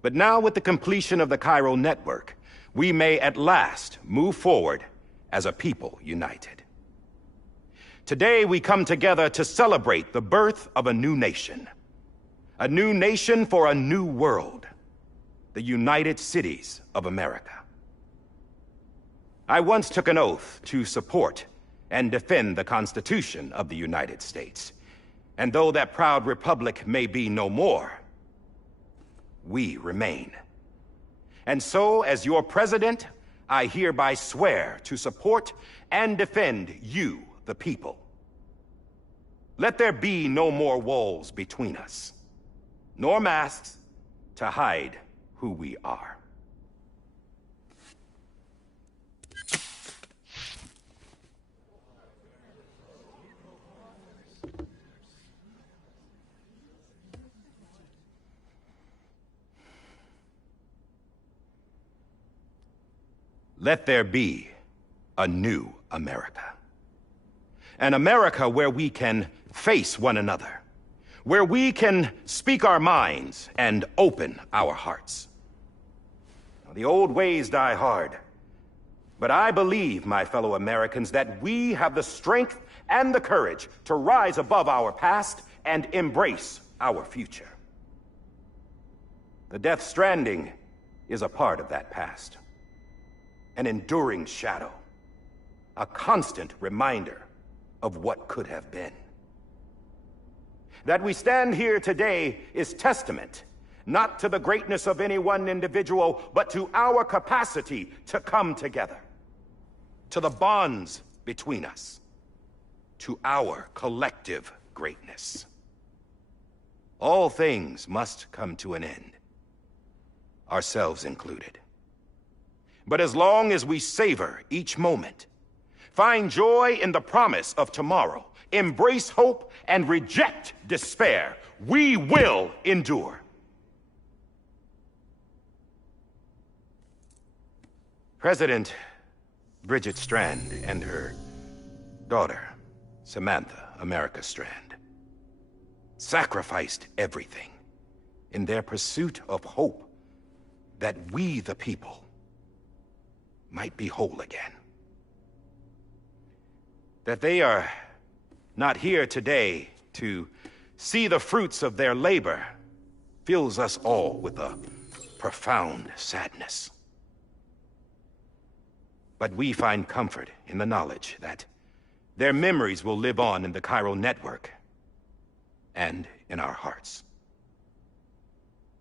But now with the completion of the Cairo network, we may at last move forward as a people united. Today we come together to celebrate the birth of a new nation. A new nation for a new world. The United Cities of America. I once took an oath to support and defend the Constitution of the United States. And though that proud republic may be no more, we remain. And so, as your president, I hereby swear to support and defend you, the people. Let there be no more walls between us, nor masks to hide who we are. Let there be a new America. An America where we can face one another, where we can speak our minds and open our hearts. Now, the old ways die hard, but I believe, my fellow Americans, that we have the strength and the courage to rise above our past and embrace our future. The Death Stranding is a part of that past. An enduring shadow, a constant reminder of what could have been. That we stand here today is testament, not to the greatness of any one individual, but to our capacity to come together, to the bonds between us, to our collective greatness. All things must come to an end, ourselves included. But as long as we savor each moment, find joy in the promise of tomorrow, embrace hope, and reject despair, we will endure. President Bridget Strand and her daughter, Samantha America Strand, sacrificed everything in their pursuit of hope that we, the people, might be whole again. That they are not here today to see the fruits of their labor fills us all with a profound sadness. But we find comfort in the knowledge that their memories will live on in the Cairo network and in our hearts.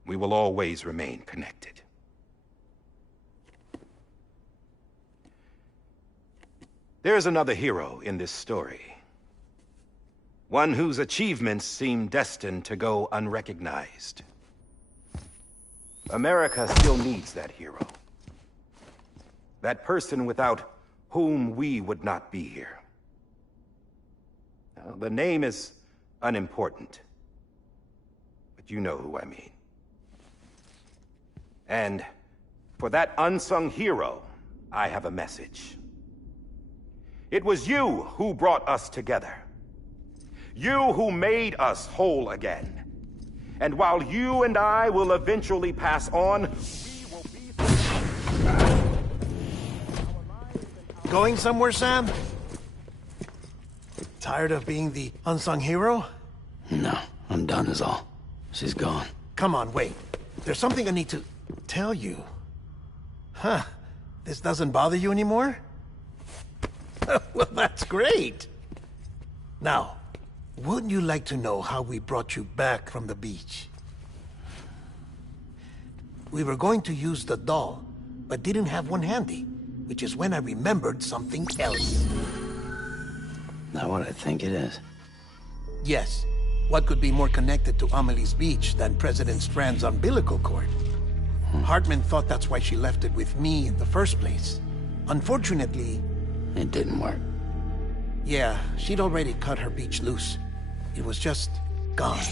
We will always remain connected. There's another hero in this story. One whose achievements seem destined to go unrecognized. America still needs that hero. That person without whom we would not be here. Now, the name is unimportant, but you know who I mean. And for that unsung hero, I have a message. It was you who brought us together. You who made us whole again. And while you and I will eventually pass on, we will be... Going somewhere, Sam? Tired of being the unsung hero? No, I'm done is all. She's gone. Come on, wait. There's something I need to tell you. Huh. This doesn't bother you anymore? Well, that's great. Now, wouldn't you like to know how we brought you back from the beach? We were going to use the doll, but didn't have one handy, which is when I remembered something else. Not what I think it is. Yes. What could be more connected to Amelie's beach than President Strand's umbilical cord? Hartman thought that's why she left it with me in the first place. Unfortunately... It didn't work. Yeah, she'd already cut her beach loose. It was just gone.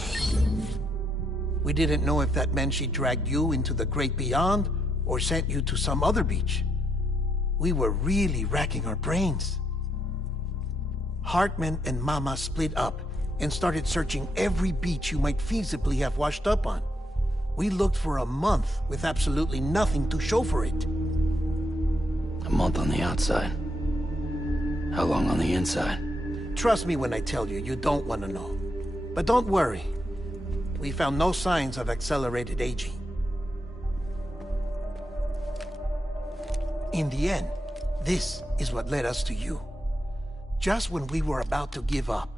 We didn't know if that meant she dragged you into the great beyond or sent you to some other beach. We were really racking our brains. Hartman and Mama split up and started searching every beach you might feasibly have washed up on. We looked for a month with absolutely nothing to show for it. A month on the outside. How long on the inside? Trust me when I tell you, you don't want to know. But don't worry. We found no signs of accelerated aging. In the end, this is what led us to you. Just when we were about to give up,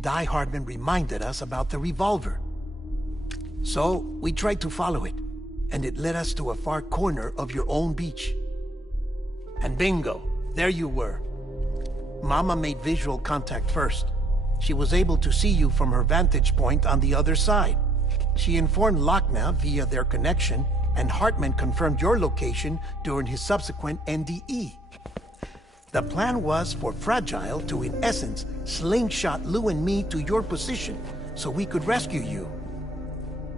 Die Hardman reminded us about the revolver. So, we tried to follow it, and it led us to a far corner of your own beach. And bingo, there you were. Mama made visual contact first. She was able to see you from her vantage point on the other side. She informed Lochner via their connection, and Hartman confirmed your location during his subsequent NDE. The plan was for Fragile to, in essence, slingshot Lou and me to your position so we could rescue you.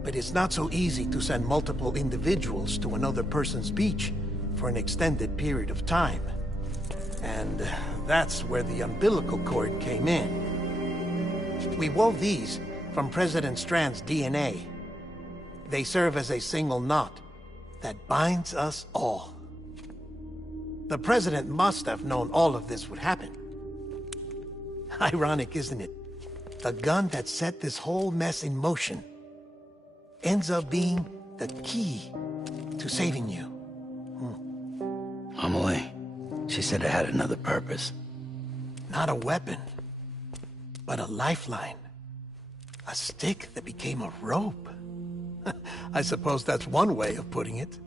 But it's not so easy to send multiple individuals to another person's beach for an extended period of time. And that's where the umbilical cord came in. We wove these from President Strand's DNA. They serve as a single knot that binds us all. The President must have known all of this would happen. Ironic, isn't it? The gun that set this whole mess in motion ends up being the key to saving you. Amelie, she said it had another purpose. Not a weapon, but a lifeline. A stick that became a rope. I suppose that's one way of putting it.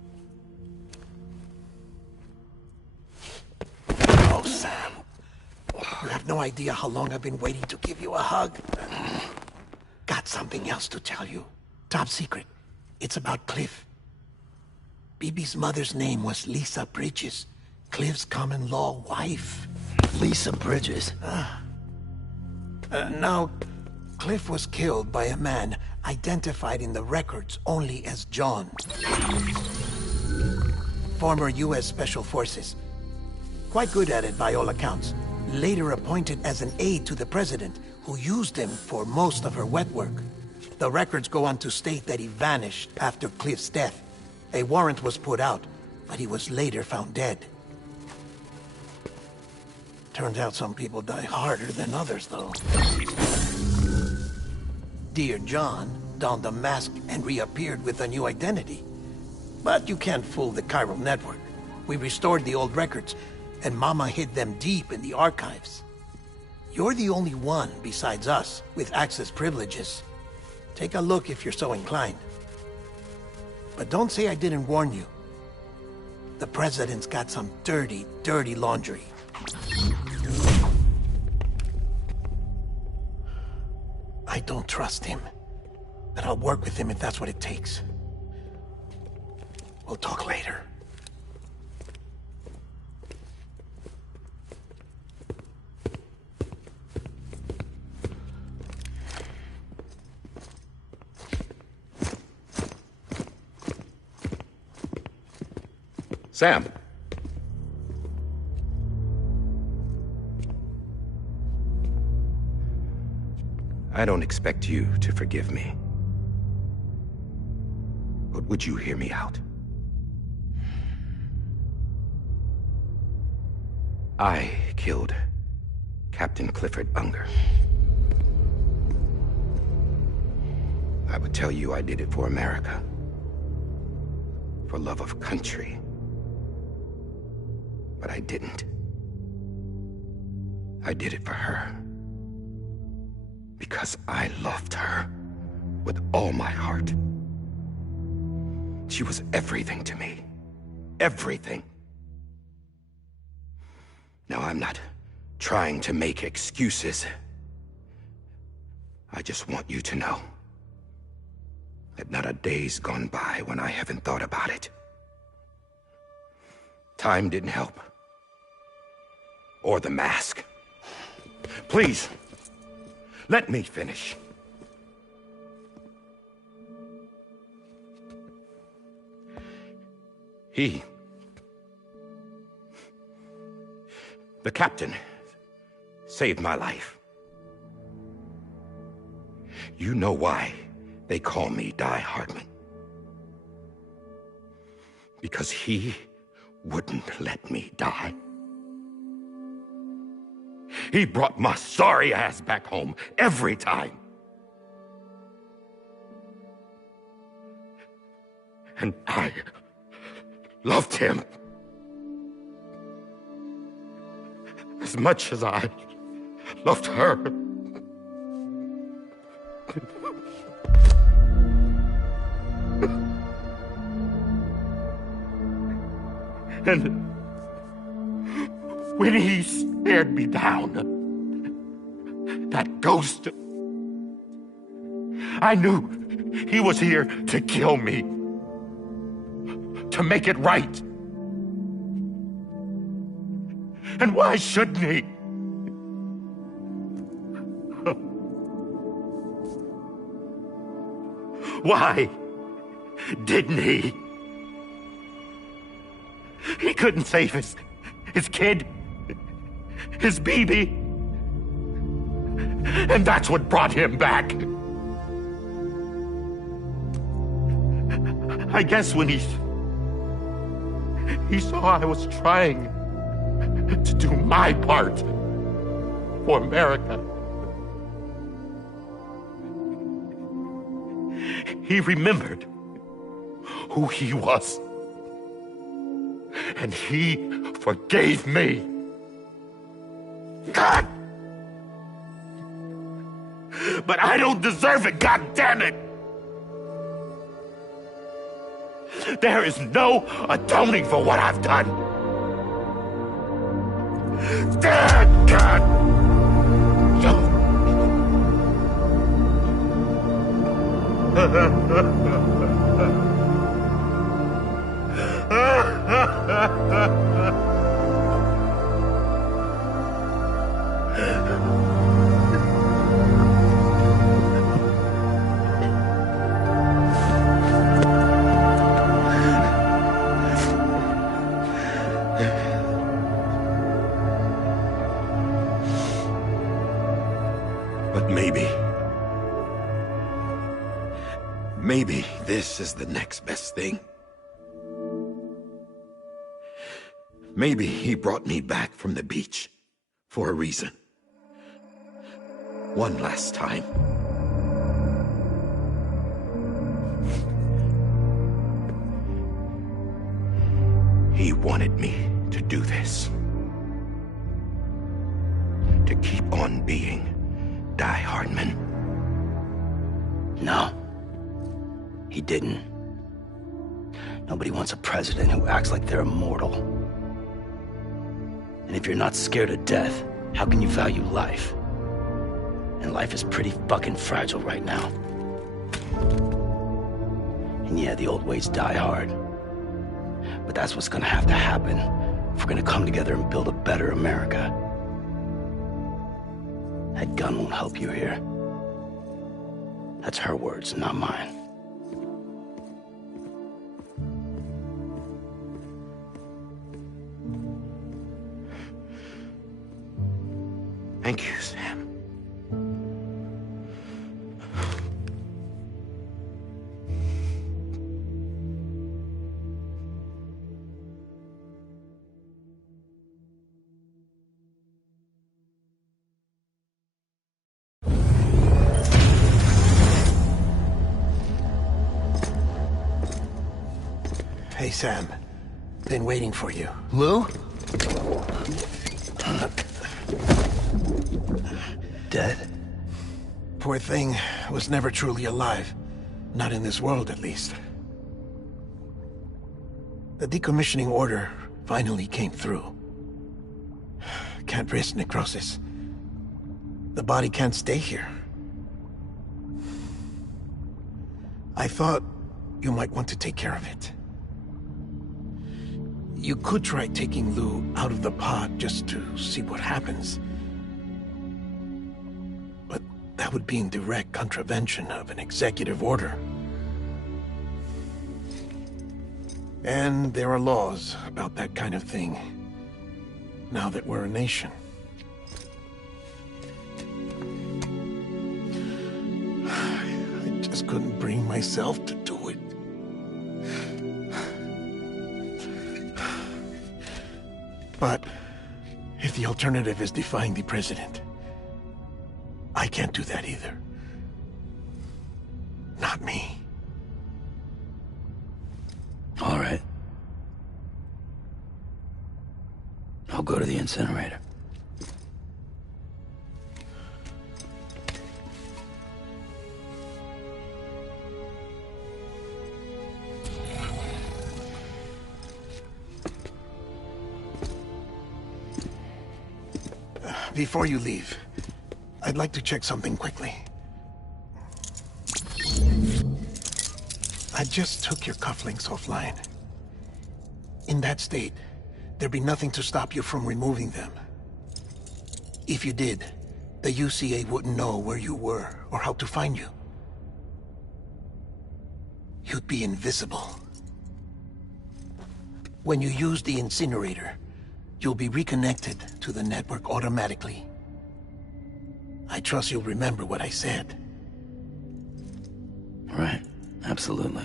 Oh, Sam. You have no idea how long I've been waiting to give you a hug. Got something else to tell you. Top secret. It's about Cliff. BB's mother's name was Lisa Bridges, Cliff's common-law wife. Lisa Bridges? Now, Cliff was killed by a man identified in the records only as John. Former U.S. Special Forces. Quite good at it by all accounts. Later appointed as an aide to the president, who used him for most of her wet work. The records go on to state that he vanished after Cliff's death. A warrant was put out, but he was later found dead. Turns out some people die harder than others, though. Dear John donned a mask and reappeared with a new identity. But you can't fool the chiral network. We restored the old records, and Mama hid them deep in the archives. You're the only one, besides us, with access privileges. Take a look if you're so inclined. But don't say I didn't warn you. The President's got some dirty, dirty laundry. I don't trust him, but I'll work with him if that's what it takes. We'll talk later. Sam. I don't expect you to forgive me. But would you hear me out? I killed Captain Clifford Unger. I would tell you I did it for America. For love of country. But I didn't. I did it for her. Because I loved her with all my heart. She was everything to me. Everything. Now, I'm not trying to make excuses. I just want you to know that not a day's gone by when I haven't thought about it. Time didn't help. Or the mask. Please, let me finish. The captain, saved my life. You know why they call me Die Hardman. Because he wouldn't let me die. He brought my sorry ass back home every time. And I loved him as much as I loved her. And when he stared me down, that ghost, I knew he was here to kill me, to make it right. And why shouldn't he? Why didn't he? He couldn't save his kid, his baby. And that's what brought him back. I guess when he saw I was trying to do my part for America, he remembered who he was. And he forgave me. God! But I don't deserve it, God damn it! There is no atoning for what I've done. God! But maybe this is the next best thing. Maybe he brought me back from the beach for a reason. One last time. He wanted me to do this. To keep on being Die Hardman. No. He didn't. Nobody wants a president who acts like they're immortal. And if you're not scared of death, how can you value life? And life is pretty fucking fragile right now. And yeah, the old ways die hard. But that's what's gonna have to happen if we're gonna come together and build a better America. That gun won't help you here. That's her words, not mine. Thank you, Sam. Hey, Sam. Been waiting for you. Lou? Dead? Poor thing was never truly alive. Not in this world, at least. The decommissioning order finally came through. Can't risk necrosis. The body can't stay here. I thought you might want to take care of it. You could try taking Lou out of the pod just to see what happens. But that would be in direct contravention of an executive order. And there are laws about that kind of thing, now that we're a nation. I just couldn't bring myself to do it. But if the alternative is defying the president, I can't do that either. Not me. All right. I'll go to the incinerator. Before you leave, I'd like to check something quickly. I just took your cufflinks offline. In that state, there'd be nothing to stop you from removing them. If you did, the UCA wouldn't know where you were or how to find you. You'd be invisible. When you use the incinerator, you'll be reconnected to the network automatically. I trust you'll remember what I said. Right. Absolutely.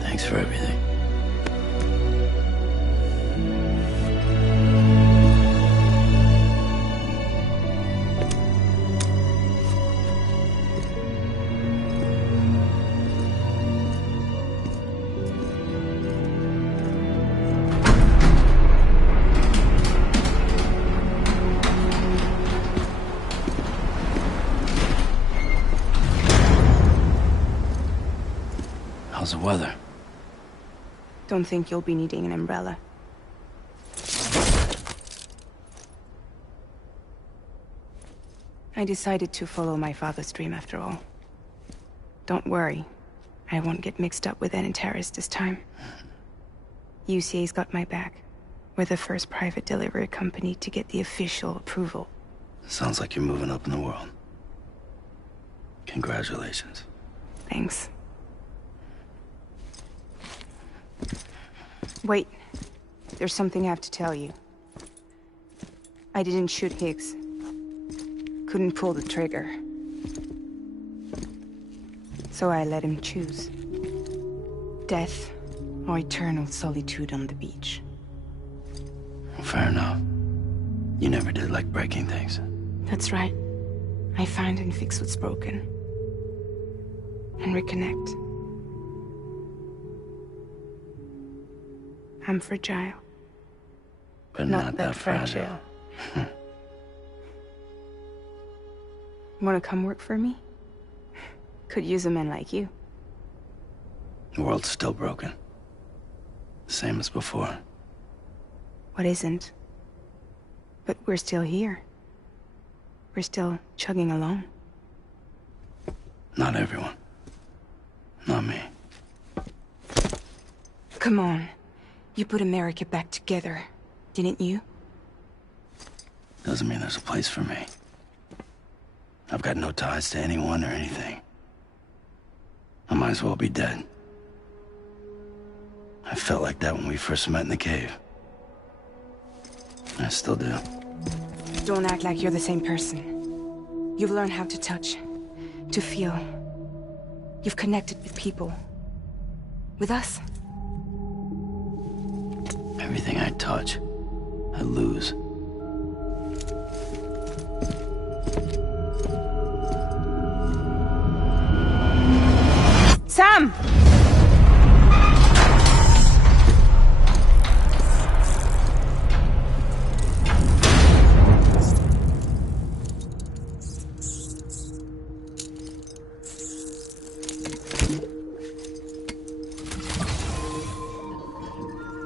Thanks for everything. How's the weather? Don't think you'll be needing an umbrella. I decided to follow my father's dream after all. Don't worry, I won't get mixed up with any terrorists this time. UCA's got my back. We're the first private delivery company to get the official approval. Sounds like you're moving up in the world. Congratulations. Thanks. Wait, there's something I have to tell you. I didn't shoot Higgs. Couldn't pull the trigger. So I let him choose. Death or eternal solitude on the beach. Fair enough. You never did like breaking things. That's right. I find and fix what's broken. And reconnect. I'm fragile. But not that fragile. Wanna come work for me? Could use a man like you. The world's still broken. Same as before. What isn't? But we're still here. We're still chugging along. Not everyone. Not me. Come on. You put America back together, didn't you? Doesn't mean there's a place for me. I've got no ties to anyone or anything. I might as well be dead. I felt like that when we first met in the cave. I still do. Don't act like you're the same person. You've learned how to touch, to feel. You've connected with people. With us. Everything I touch, I lose. Sam!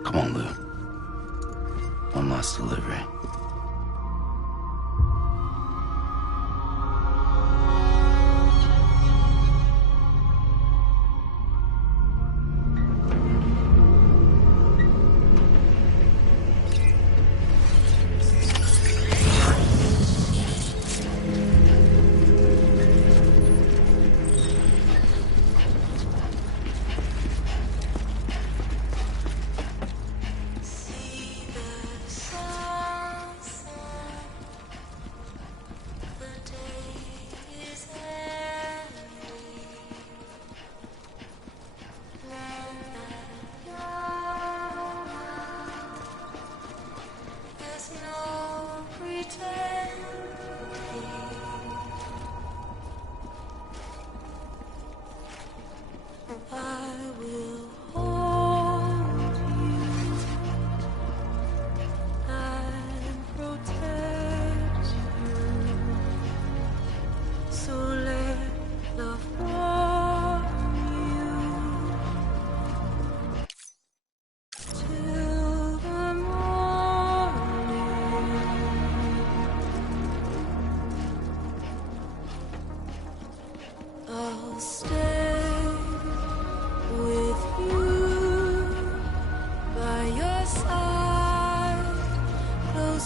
Come on, Lou. One last delivery.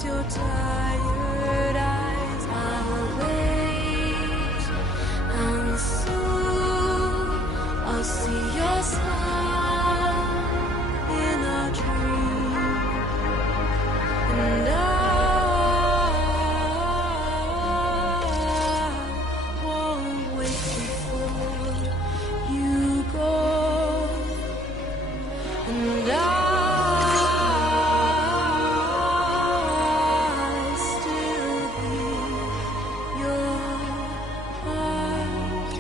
close your tired eyes. I'll wait, and soon I'll see your smile in a dream, and I won't wait before you go, and I still hear your heart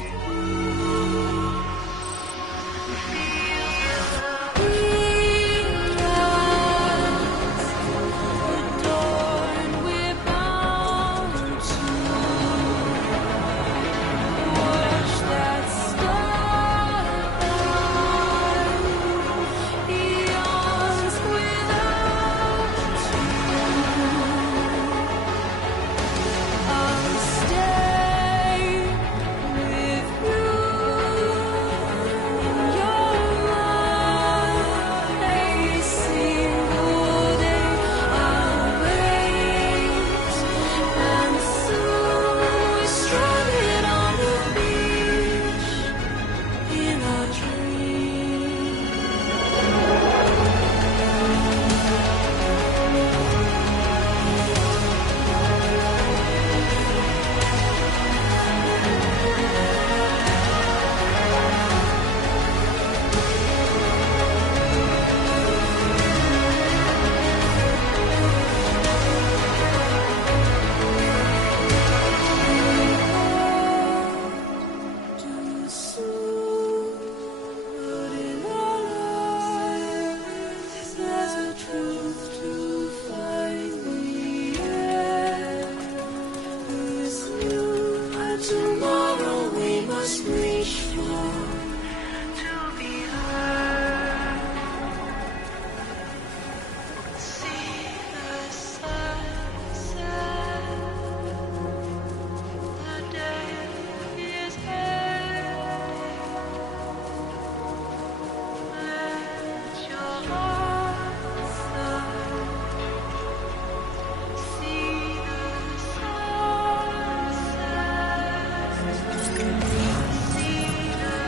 adorned with bound to watch that starlight eons without you. I'll stay with you in your life a single day. I'll wait, and soon we're stranded on the beach in a dream. Too soon, but in our lives there's a truth to find the end. This new tomorrow we must reach for to be heard. See the sunset. The day is ending. Let your heart see the sunset. See the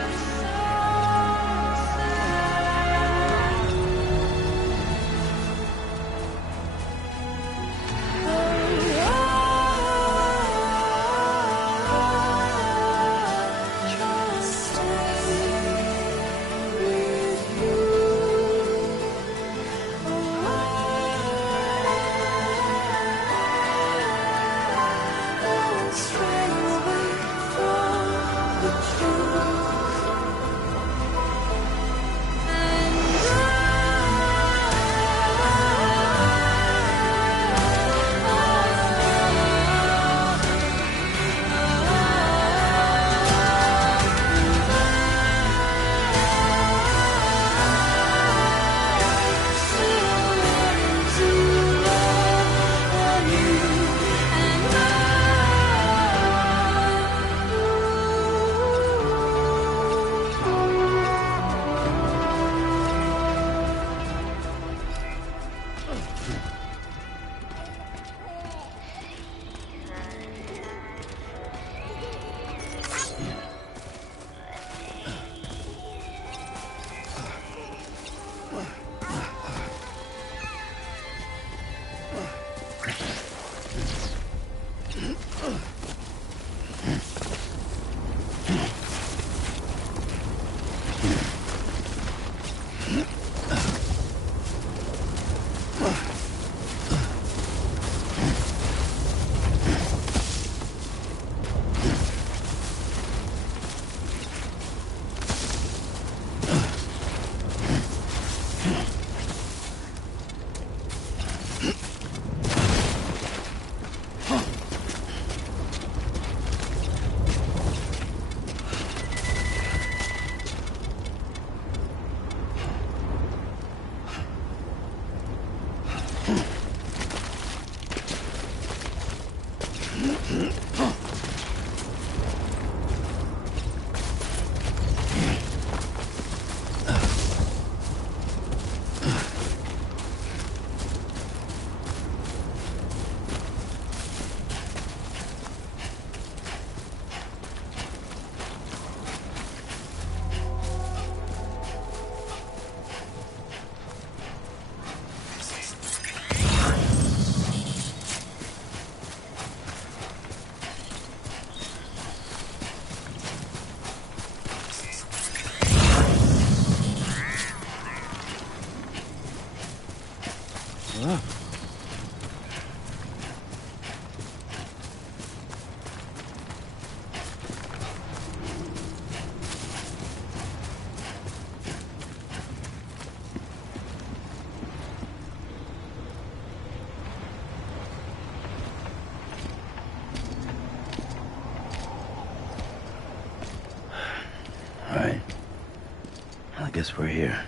guess we're here.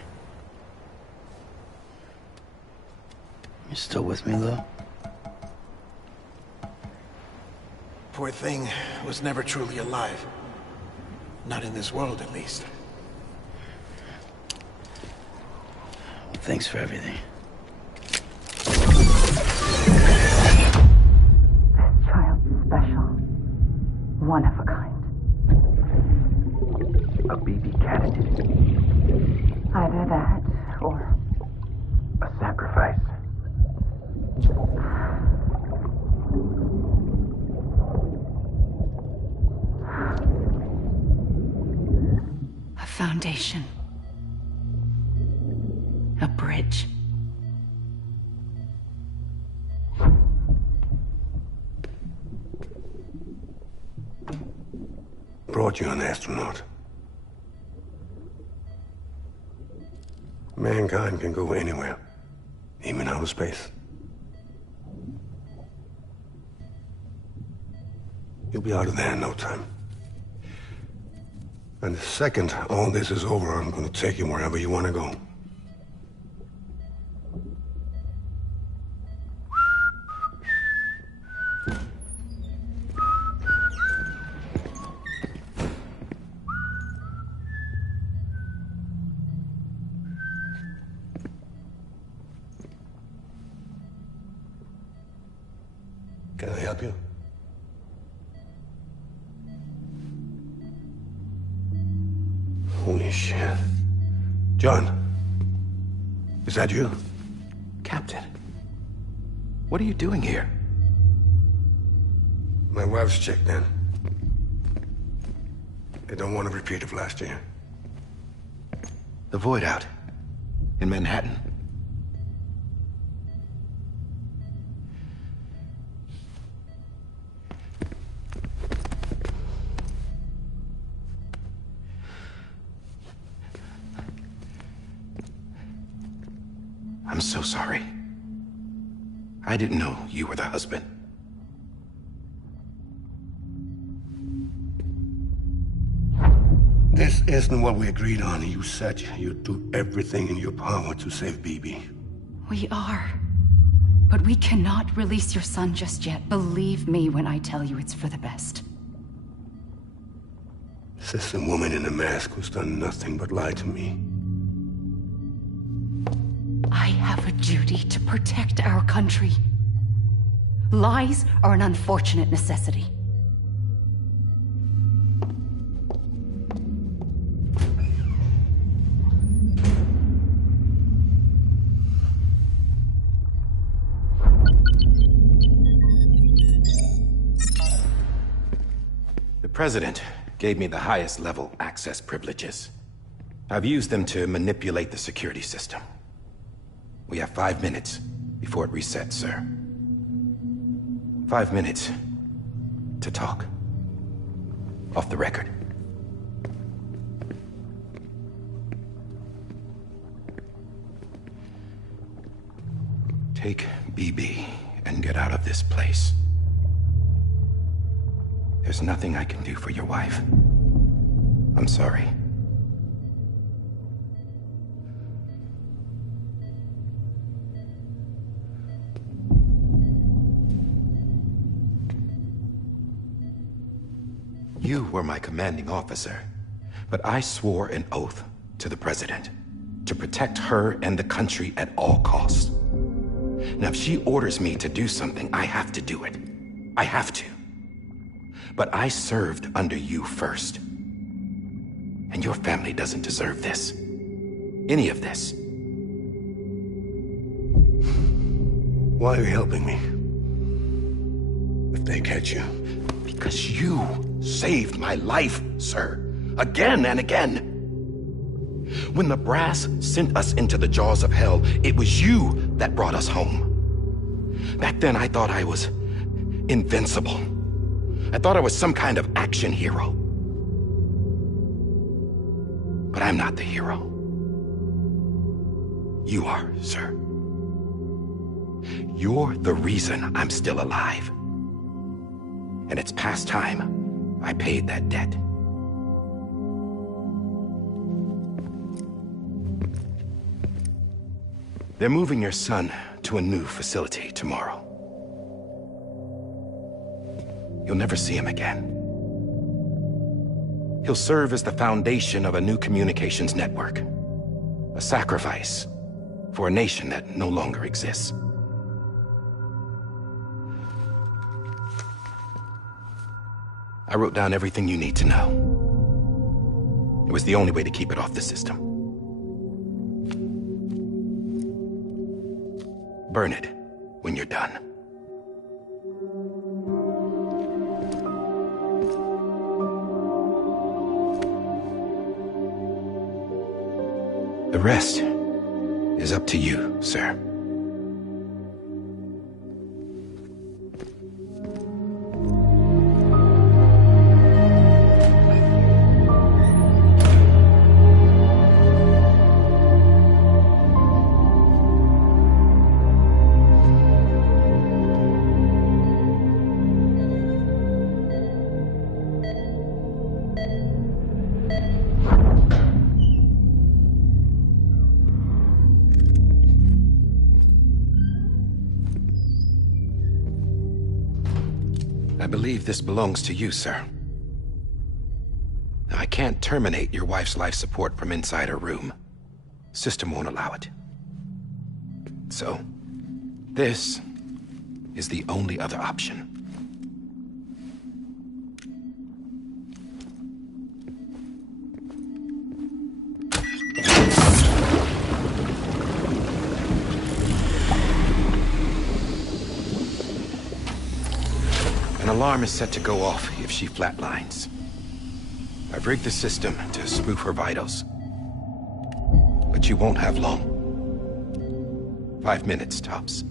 You still with me, Lou? Poor thing was never truly alive. Not in this world, at least. Thanks for everything. Child special. One of a kind. A BB candidate. Either that, or A sacrifice. a foundation. A bridge. Brought you an astronaut. Mankind can go anywhere, even outer space. You'll be out of there in no time. And the second all this is over, I'm gonna take you wherever you wanna go. Can I help you? Holy shit. John, is that you? Captain, what are you doing here? My wife's checked in. They don't want a repeat of last year. The Void out in Manhattan. I'm so sorry. I didn't know you were the husband. This isn't what we agreed on. You said you'd do everything in your power to save BB. We are. But we cannot release your son just yet. Believe me when I tell you it's for the best. This is a woman in a mask who's done nothing but lie to me. I have a duty to protect our country. Lies are an unfortunate necessity. The President gave me the highest level access privileges. I've used them to manipulate the security system. We have 5 minutes before it resets, sir. 5 minutes to talk. Off the record. Take BB and get out of this place. There's nothing I can do for your wife. I'm sorry. You were my commanding officer, but I swore an oath to the President to protect her and the country at all costs. Now, if she orders me to do something, I have to do it. I have to. But I served under you first. And your family doesn't deserve this. Any of this. Why are you helping me? If they catch you. Because you saved my life, sir. Again and again. When the brass sent us into the jaws of hell, it was you that brought us home. Back then, I thought I was invincible. I thought I was some kind of action hero. But I'm not the hero. You are, sir. You're the reason I'm still alive. And it's past time I paid that debt. They're moving your son to a new facility tomorrow. You'll never see him again. He'll serve as the foundation of a new communications network. A sacrifice for a nation that no longer exists. I wrote down everything you need to know. It was the only way to keep it off the system. Burn it when you're done. The rest is up to you, sir. I believe this belongs to you, sir. I can't terminate your wife's life support from inside her room. System won't allow it. So, this is the only other option. An alarm is set to go off if she flatlines. I've rigged the system to spoof her vitals. But you won't have long. 5 minutes, tops.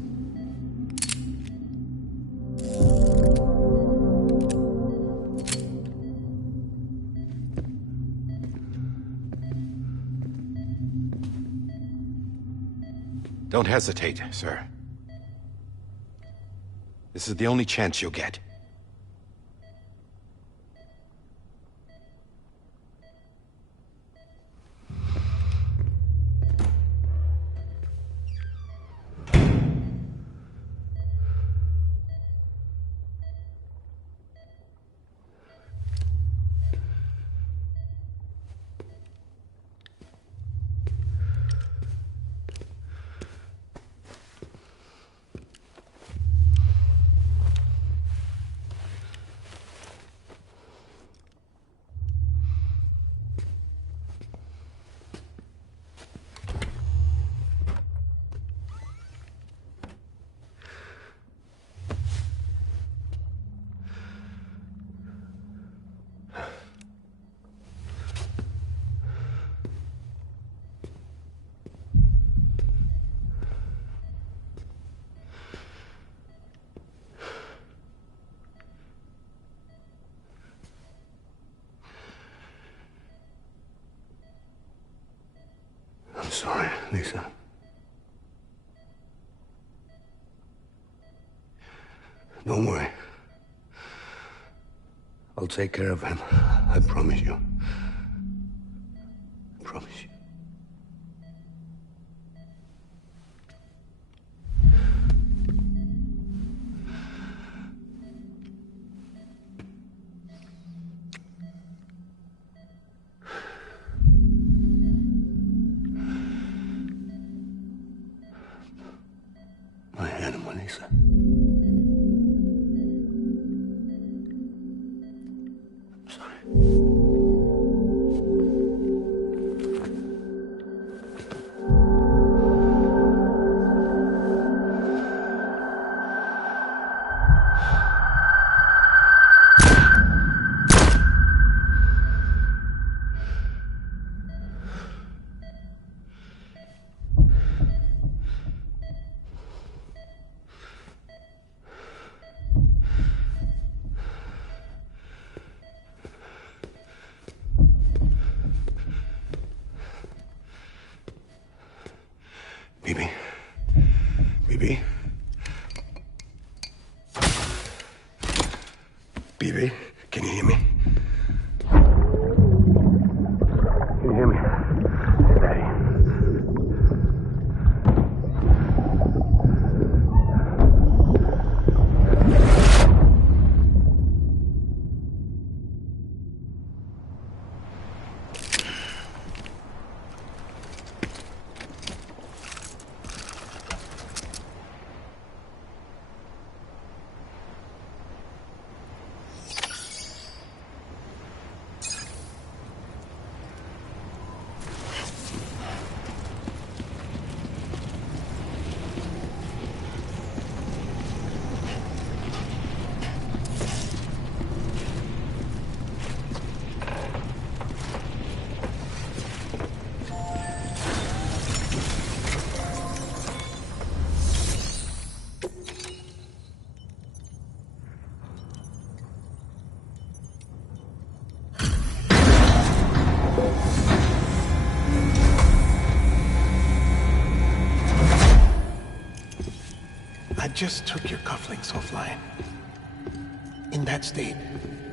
Don't hesitate, sir. This is the only chance you'll get. I'm sorry, Lisa. Don't worry. I'll take care of him. I promise you. I promise you. My animal, Lisa. I'm sorry. Bibi. Bibi. Bibi, can you hear me? Can you hear me? Daddy. I just took your cufflinks offline. In that state,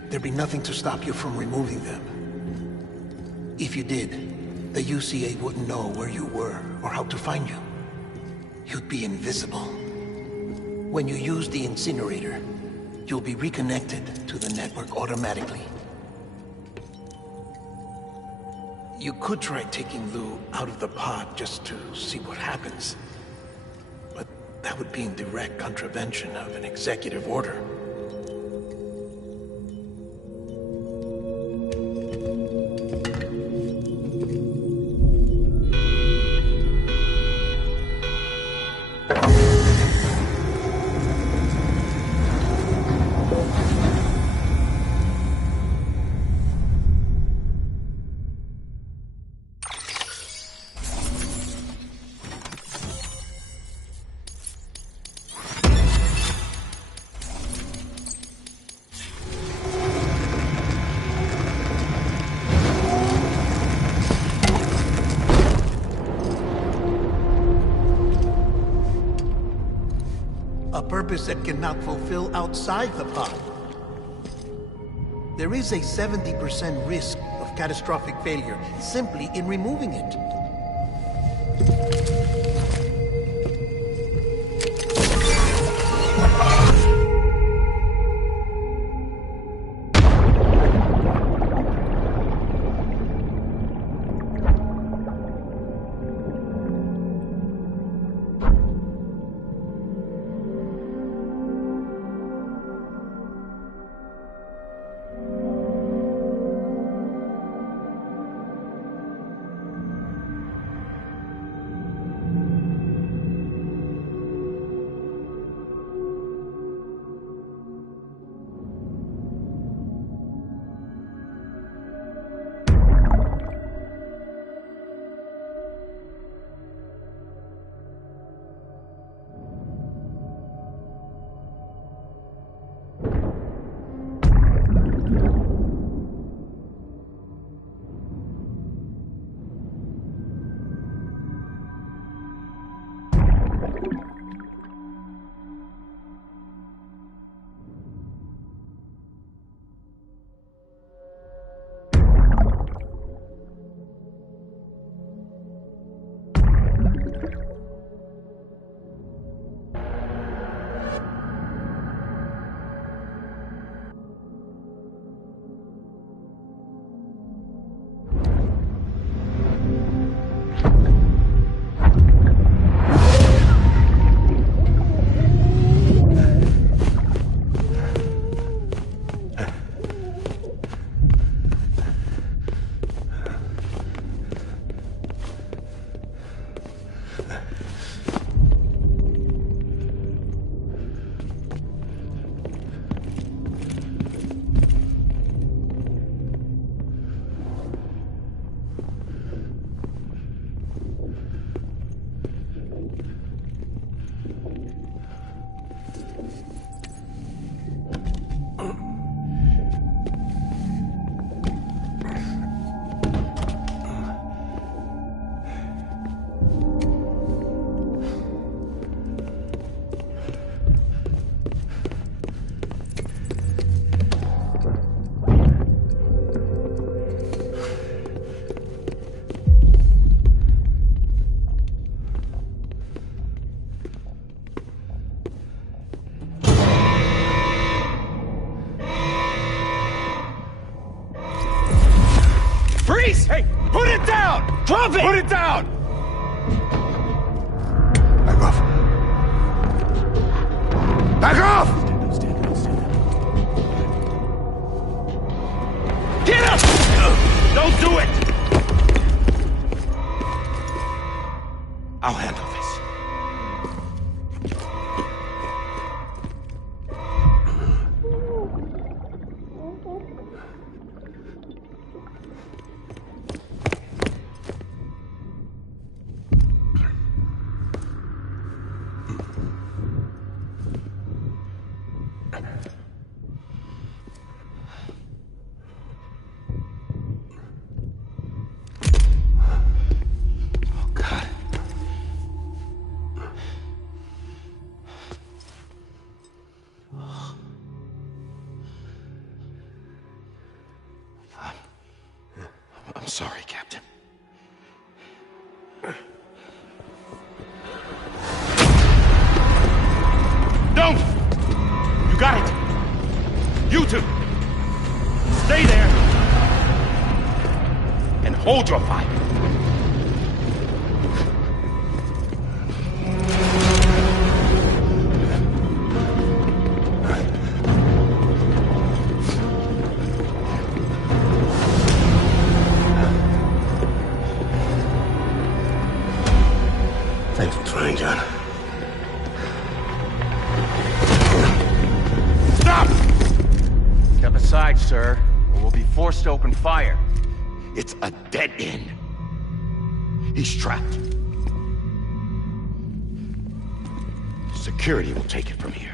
there'd be nothing to stop you from removing them. If you did, the UCA wouldn't know where you were or how to find you. You'd be invisible. When you use the incinerator, you'll be reconnected to the network automatically. You could try taking Lou out of the pod just to see what happens. But that would be in direct contravention of an executive order. That cannot fulfill outside the pod. There is a 70% risk of catastrophic failure simply in removing it. Hey, put it down! Drop it! Put it down! Back off. Back off! Get up! Don't do it! I'll handle this. sorry, Captain. Don't! You got it! You two! Stay there! And hold your fire! Thanks for trying, John. Stop! Step aside, sir, or we'll be forced to open fire. It's a dead end. He's trapped. Security will take it from here.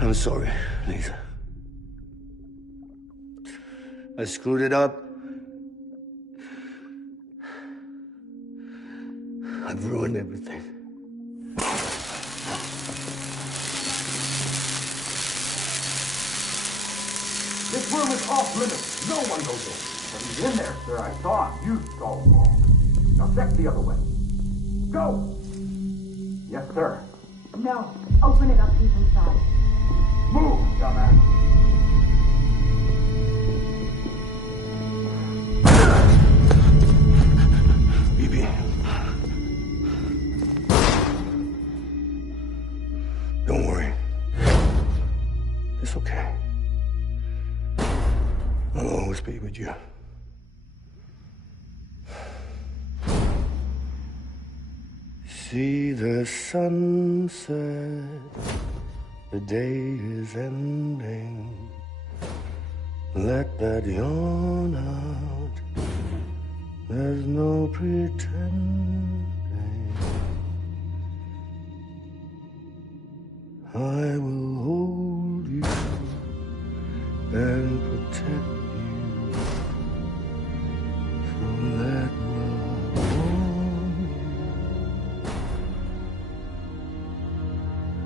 I'm sorry, Lisa. I screwed it up. I've ruined everything. This room is off limits. No one goes in. But he's in there, sir. I saw him. You saw him wrong. Now check the other way. Go! Yes, sir. No. Open it up. He's inside. Move, dumbass. BB. Don't worry. It's okay. I'll always be with you. See the sunset. The day is ending. Let that yawn out. There's no pretending. I will hold you and protect you. So let love warm you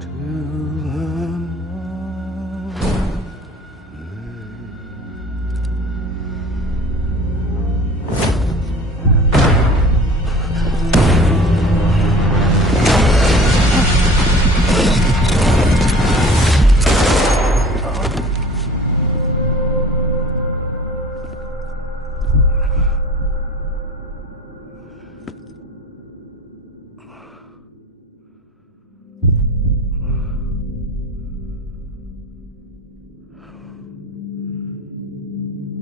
to the morning.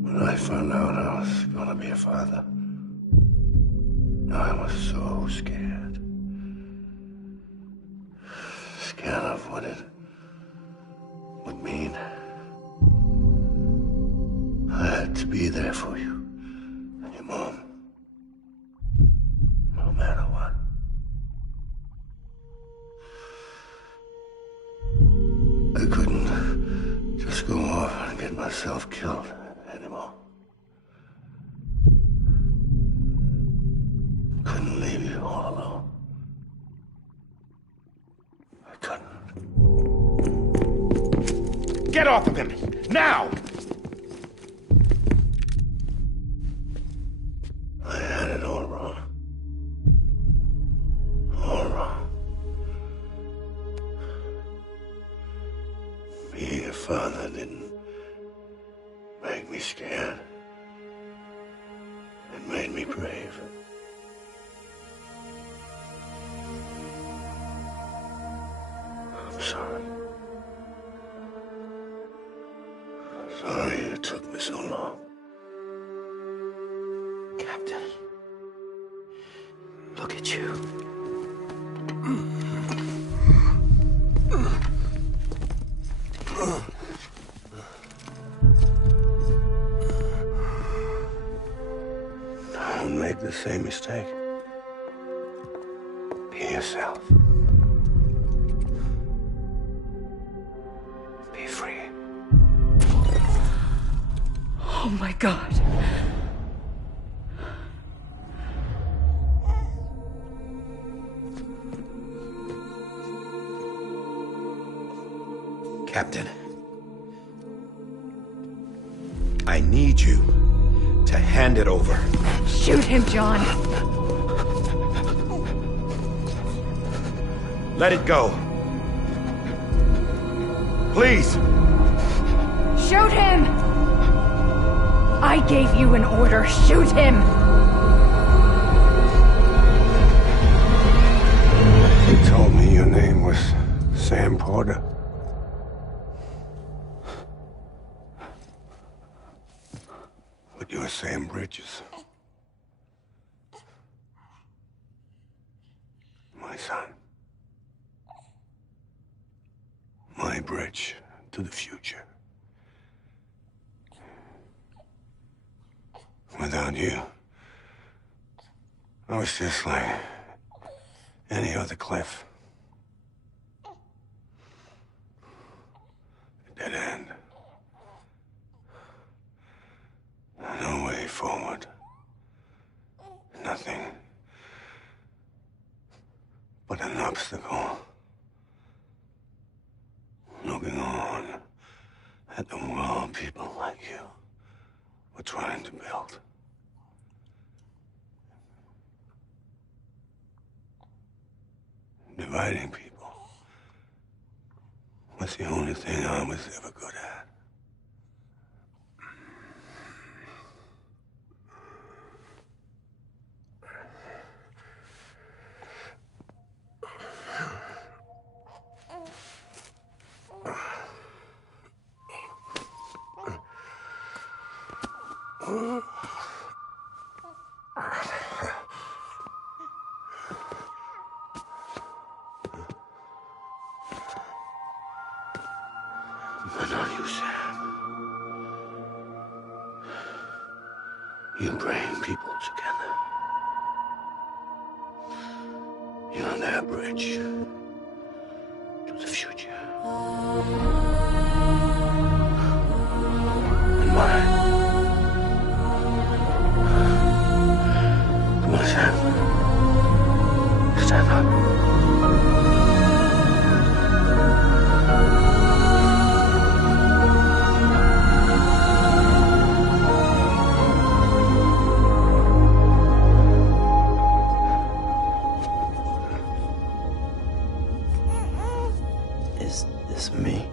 When I found out I was gonna be a father, I was so scared. Scared of what it would mean. I had to be there for you and your mom. myself killed anymore. Couldn't leave you all alone. I couldn't. Get off of him! Now! I had it all wrong. All wrong. Being a father didn't make me scared. It made me brave. I'm sorry. Sorry it took me so long. Captain, look at you. Don't make the same mistake. Be yourself. Be free. Oh my God. Captain, I need you to hand it over. Shoot him, John. Let it go. Please. Shoot him! I gave you an order. Shoot him! You told me your name was Sam Porter. But you're Sam Bridges. My son. My bridge to the future. Without you, I was just like any other Cliff. A dead end. No way forward. Nothing but an obstacle. Looking on at the world people like you were trying to build. Dividing people was the only thing I was ever good at. But not you, Sam. You bring people together. You're their bridge to the future. And mine. Come on, Sam. Stand up. Is this me?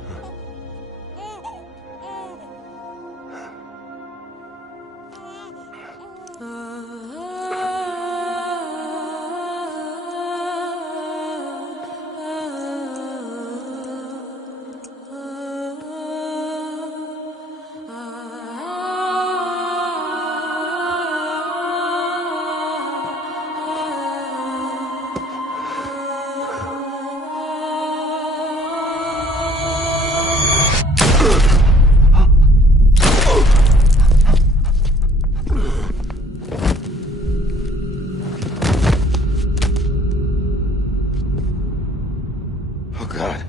Oh, God.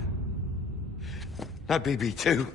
Not BB2.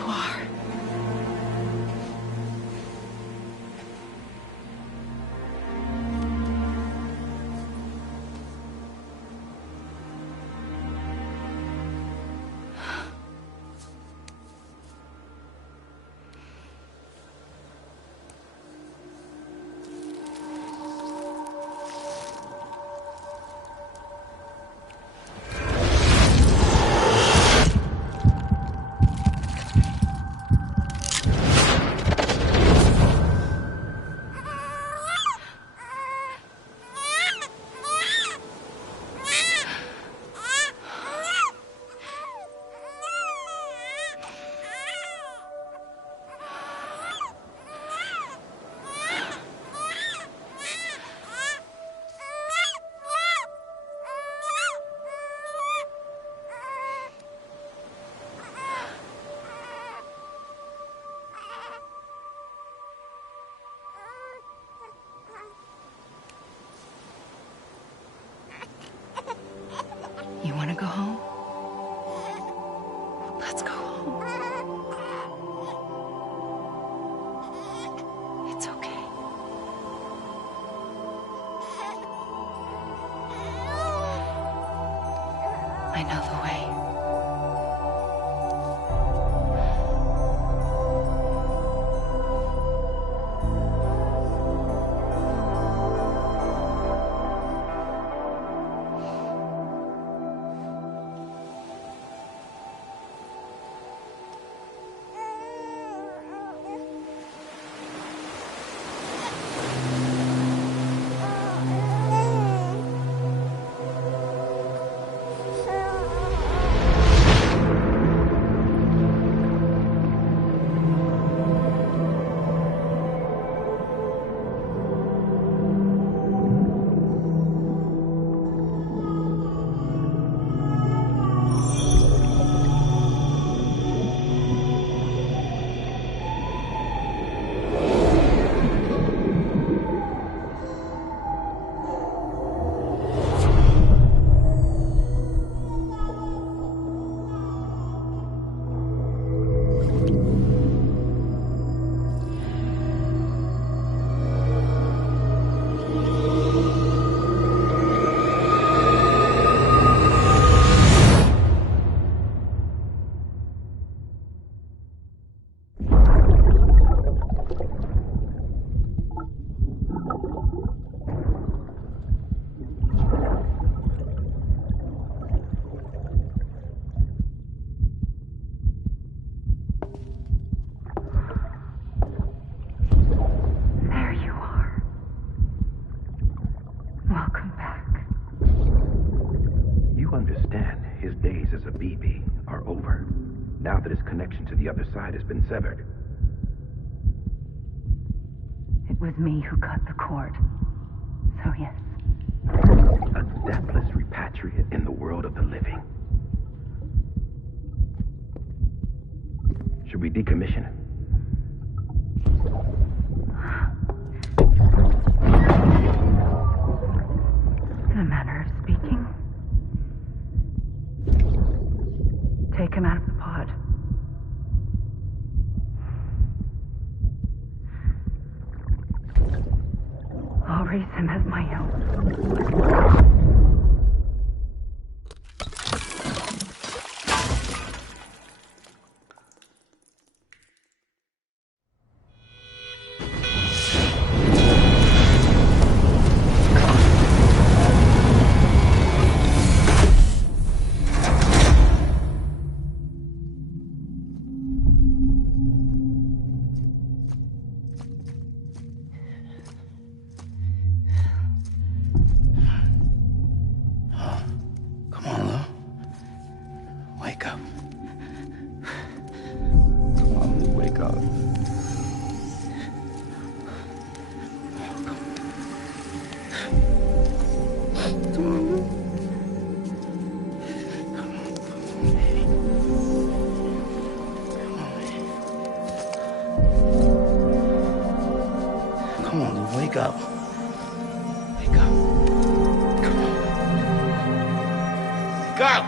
you are. You want to go home? Let's go home. It's okay. I know the way. Now that his connection to the other side has been severed. It was me who cut the cord. So yes. A deathless repatriate in the world of the living. Should we decommission him? In a manner of speaking. Take him out of the pod. I'll raise him as my own. Come on, Lou, wake up. Wake up. Come on. Wake up!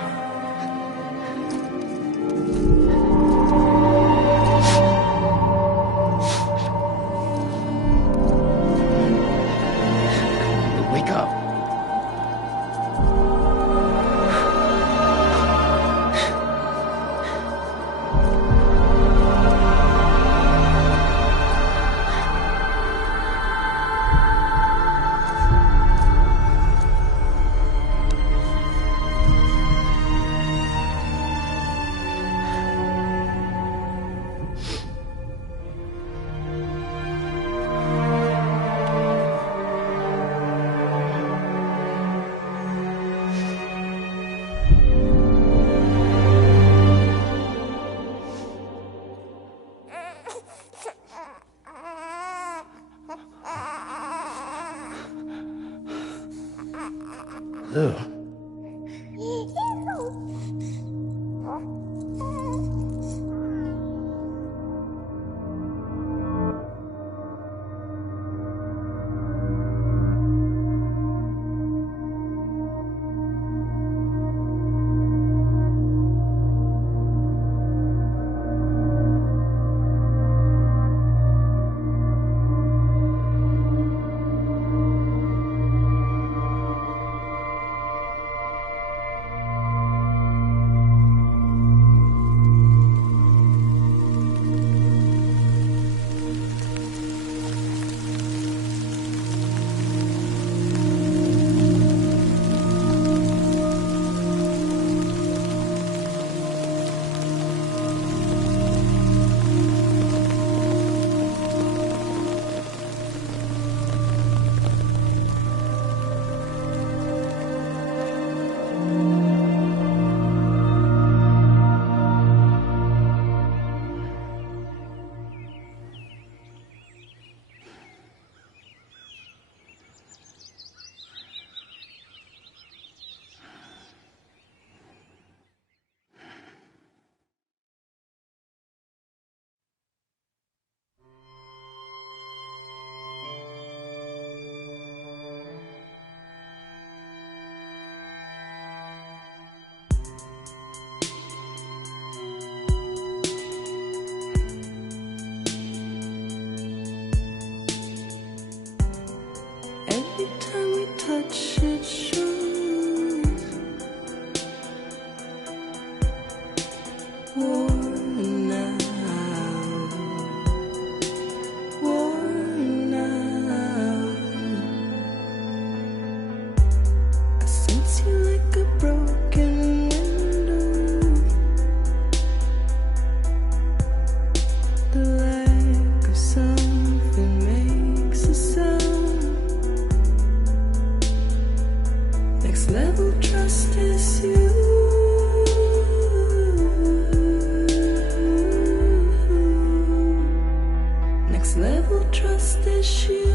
Ew. Every time we touch it shows worn out, worn out. I sense you like a broken window. The lack of something makes a sound. Next level trust is you. Next level trust is you.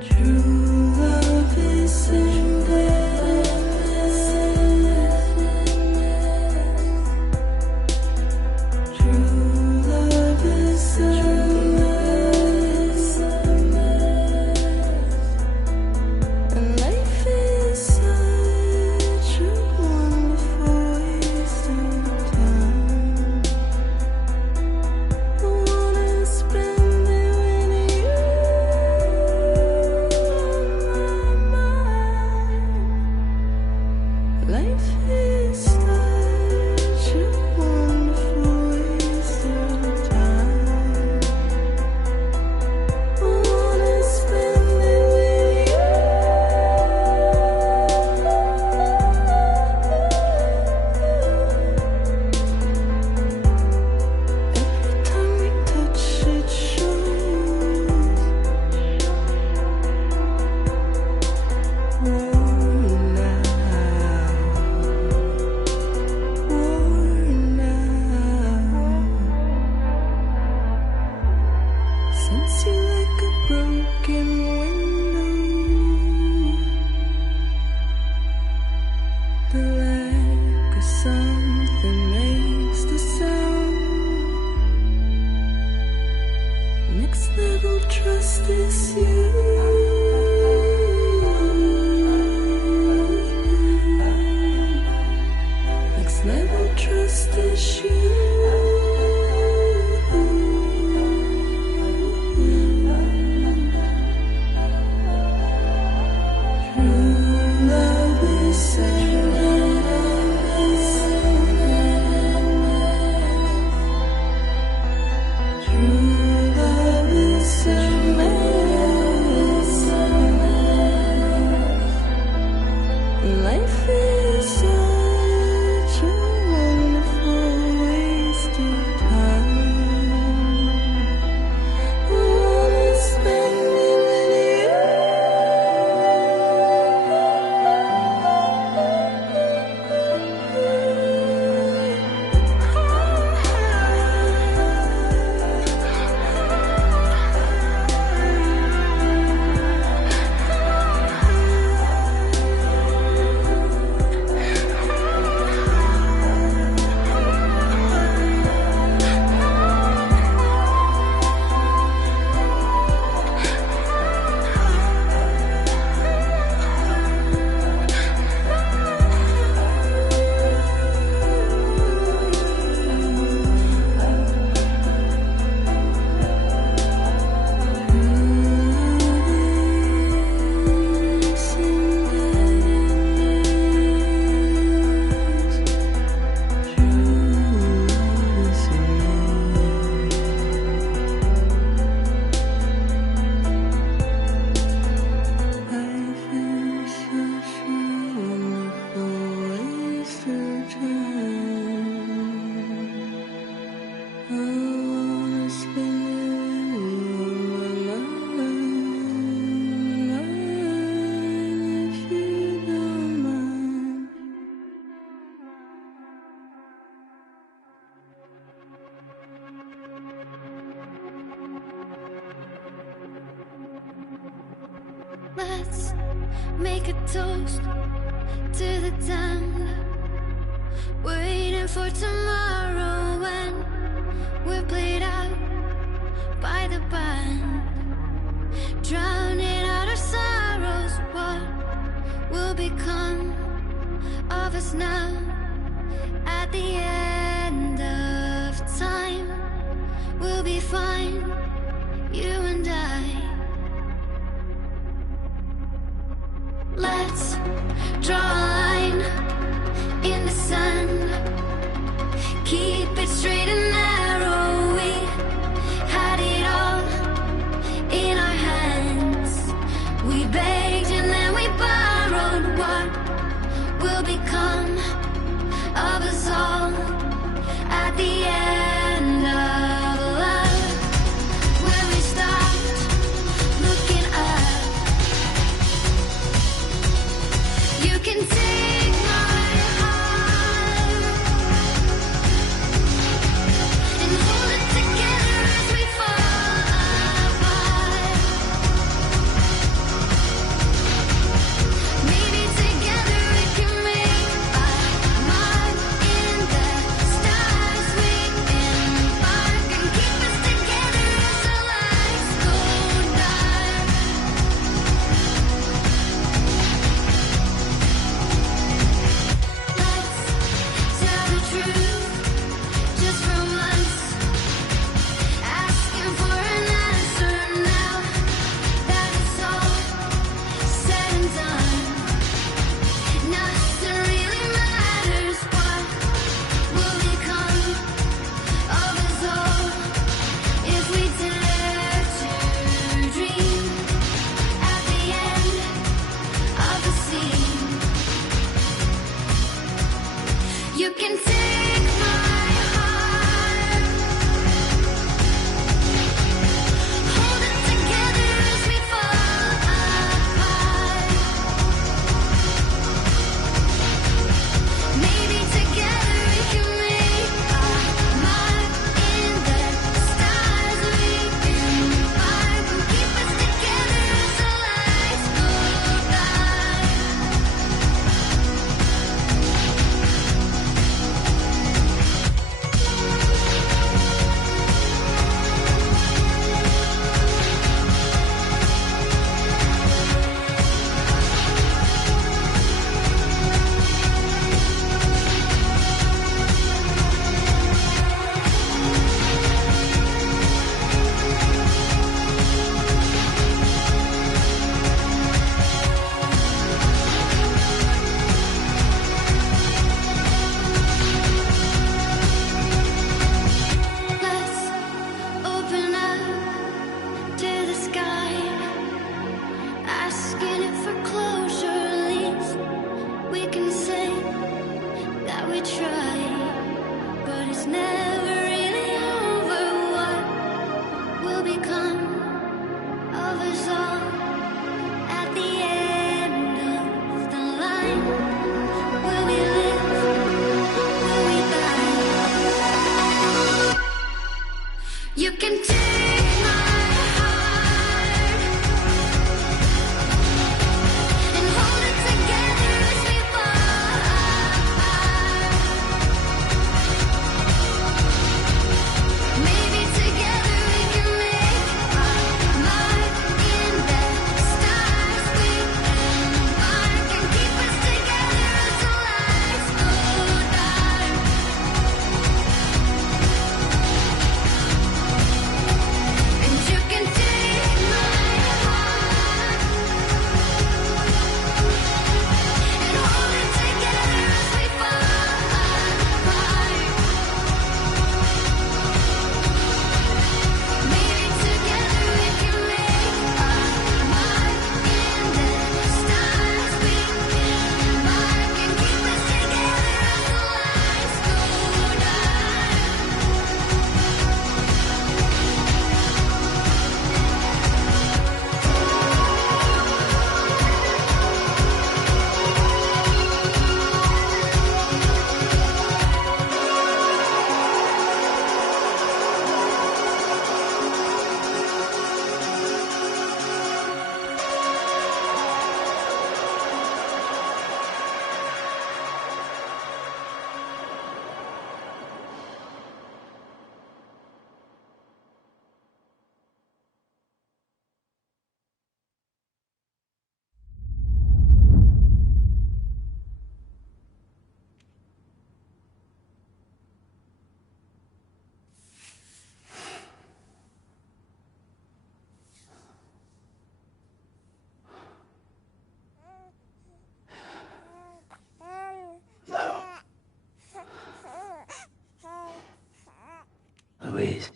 True love is endless. True love is endless. And life is such a wonderful waste of time. I wanna spend it with you on my mind. Life is such a wonderful waste of time. I wanna spend it with you. Every time we touch it shows worn out, worn out. Sense you like a broken window. The lack of something makes the sound. Next level trust is you. Next level trust is you. True love is endless. True love is endless. Life is such a wonderful waste Let's make a toast to the damned, waiting for tomorrow when we're played out by the band, drowning out our sorrows. What will become of us now at the end of time? We'll be fine, you and I. Let's draw a line in the sand, keep it straight and narrow. We had it all in our hands. We begged and then we borrowed. What will become of us all at the end of love? Where we stopped looking up. You can take my heart and hold it together as we fall apart. Maybe together we can make a mark in the stars. We embark and keep us together as the lights go dark. Let's tell the truth just for once, asking for an answer now that it's all said and done. Nothing really matters. What will become of us all if we dare to dream at the end of the scene? You can take my heart, hold it together as we fall apart. Maybe together we can make a mark in the stars. We embark and keep us together as the lights go dark. please.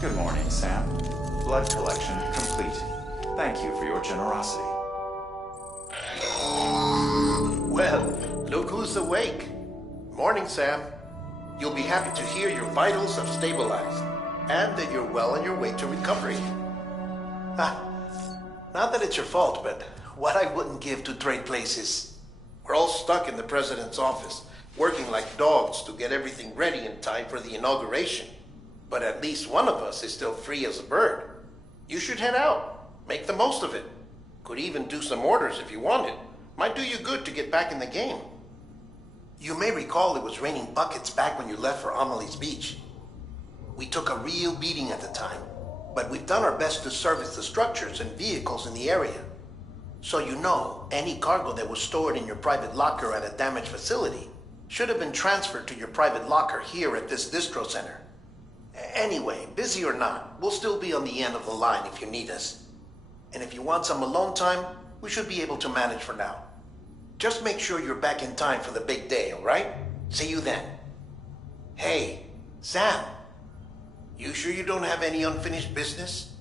Good morning, Sam. Blood collection complete. Thank you for your generosity. Well, look who's awake. Morning, Sam. You'll be happy to hear your vitals have stabilized, and that you're well on your way to recovery. Not that it's your fault, but what I wouldn't give to trade places. We're all stuck in the president's office, working like dogs to get everything ready in time for the inauguration. But at least one of us is still free as a bird. You should head out. Make the most of it. Could even do some orders if you wanted. Might do you good to get back in the game. You may recall it was raining buckets back when you left for Amelie's Beach. We took a real beating at the time, but we've done our best to service the structures and vehicles in the area. So you know, any cargo that was stored in your private locker at a damaged facility should have been transferred to your private locker here at this distro center. Anyway, busy or not, we'll still be on the end of the line if you need us. And if you want some alone time, we should be able to manage for now. Just make sure you're back in time for the big day, all right? See you then. Hey, Sam, you sure you don't have any unfinished business?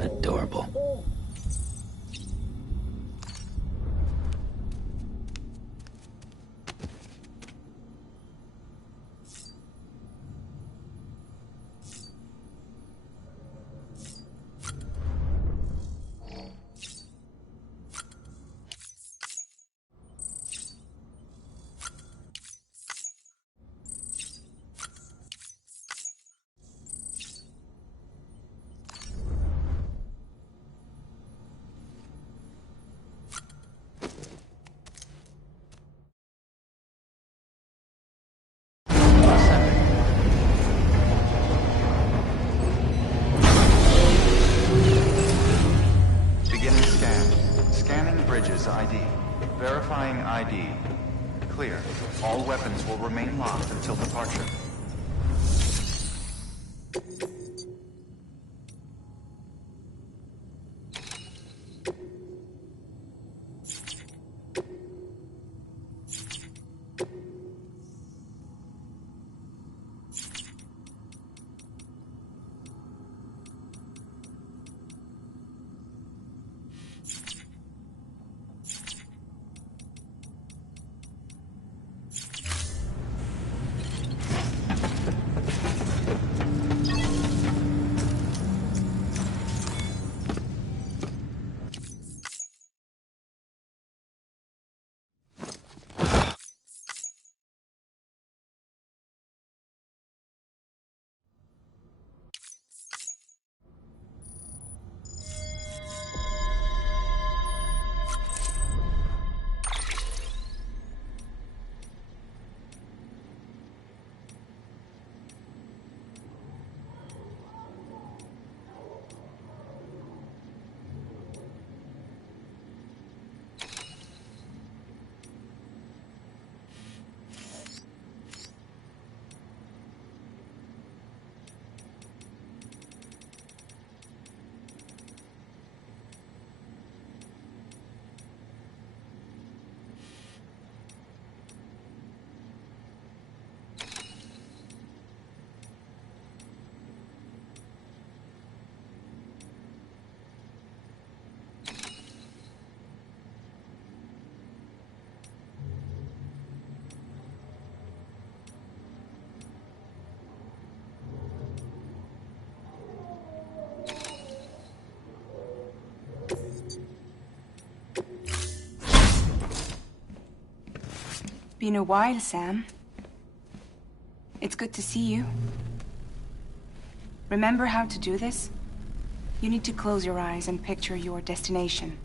Adorable. ID. Clear. All weapons will remain locked until departure. Been a while, Sam. It's good to see you. Remember how to do this? You need to close your eyes and picture your destination.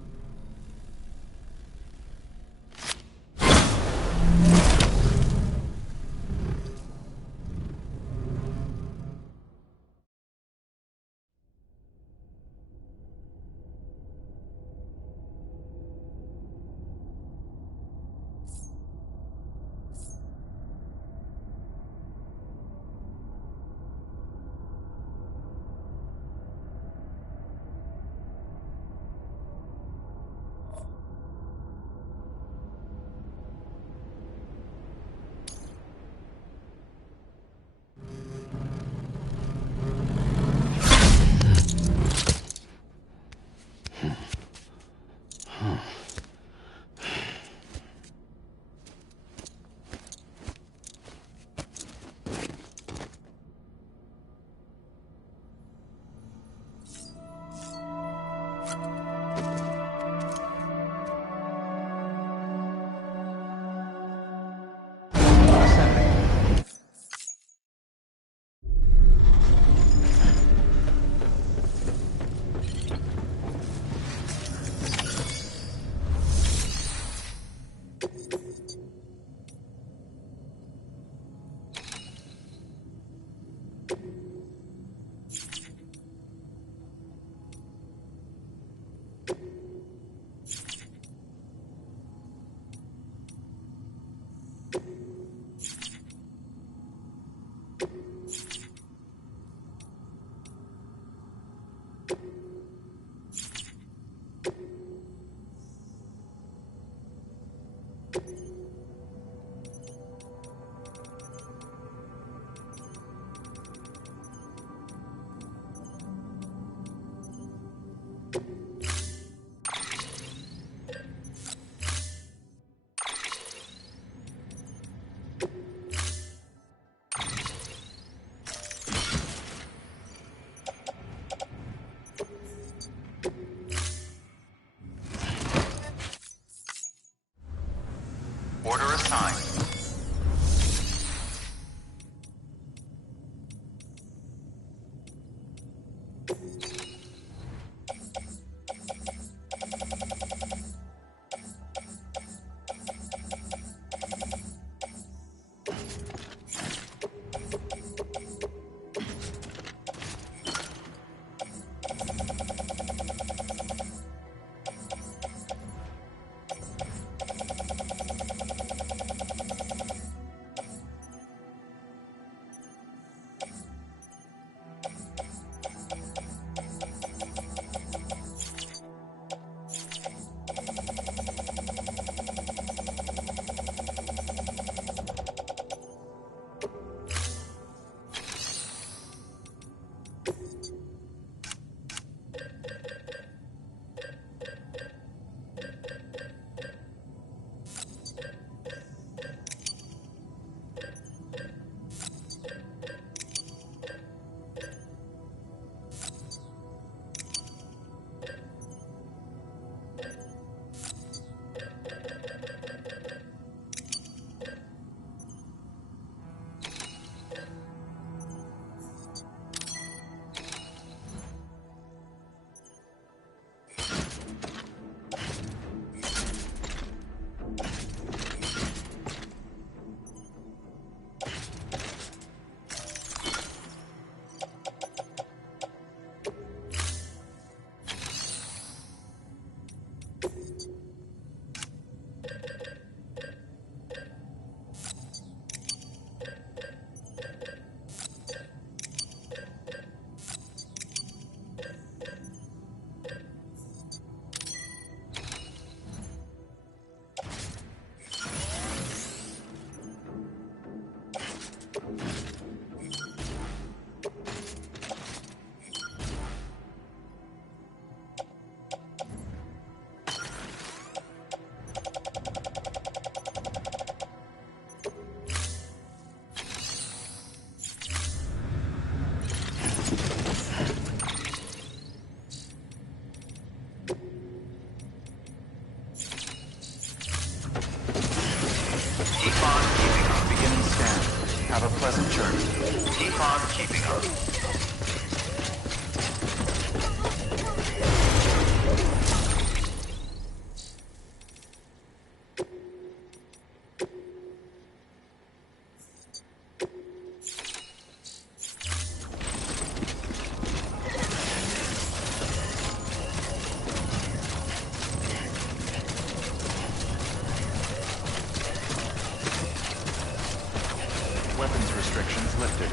Order assigned. restrictions lifted.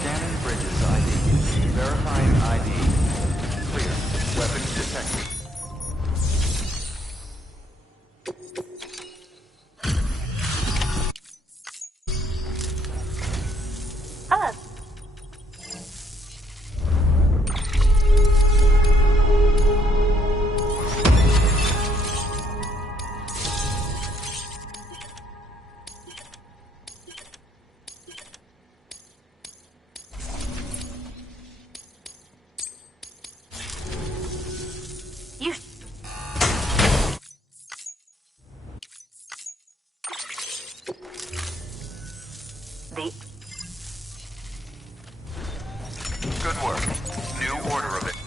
Scanning bridges ID. Verifying ID. Clear. Weapons detected. Hello. You. Good work. New order of it.